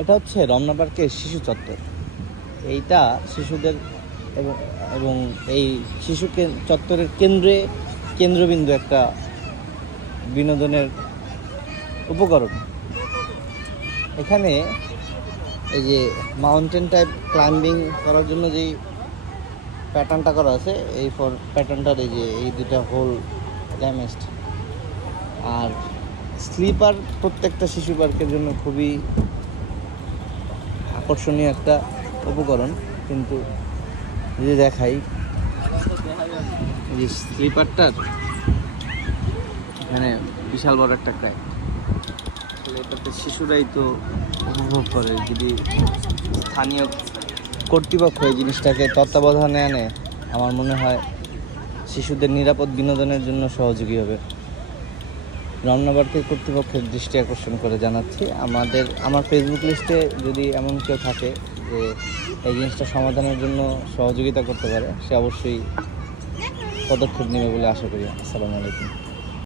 এটা হচ্ছে রমনা পার্কের শিশু চত্বর। এইটা শিশুদের এবং এবং এই শিশু চত্বরের কেন্দ্রবিন্দু একটা বিনোদনের উপকরণ। এখানে এই যে মাউন্টেন টাইপ ক্লাইম্বিং করার জন্য যেই প্যাটার্নটা করা আছে, এই প্যাটার্নটার এই যে এই দুটা হোল ড্যামেজড। আর স্লিপার প্রত্যেকটা শিশু পার্কের জন্য খুবই আকর্ষণীয় একটা উপকরণ। কিন্তু যদি দেখাই যে স্লিপারটার এখানে বিশাল বড় একটা ক্র্যাক। এটাতে শিশুরাই তো উপভোগ করে। যদি স্থানীয় কর্তৃপক্ষ এই জিনিসটাকে তত্ত্বাবধানে আনে, আমার মনে হয় শিশুদের নিরাপদ বিনোদনের জন্য সহযোগী হবে। রমনা পার্কের কর্তৃপক্ষের দৃষ্টি আকর্ষণ করে জানাচ্ছি, আমার ফেসবুক লিস্টে যদি এমন কেউ থাকে যে এই জিনিসটা সমাধানের জন্য সহযোগিতা করতে পারে, সে অবশ্যই পদক্ষেপ নেবে বলে আশা করি। আসসালামু আলাইকুম।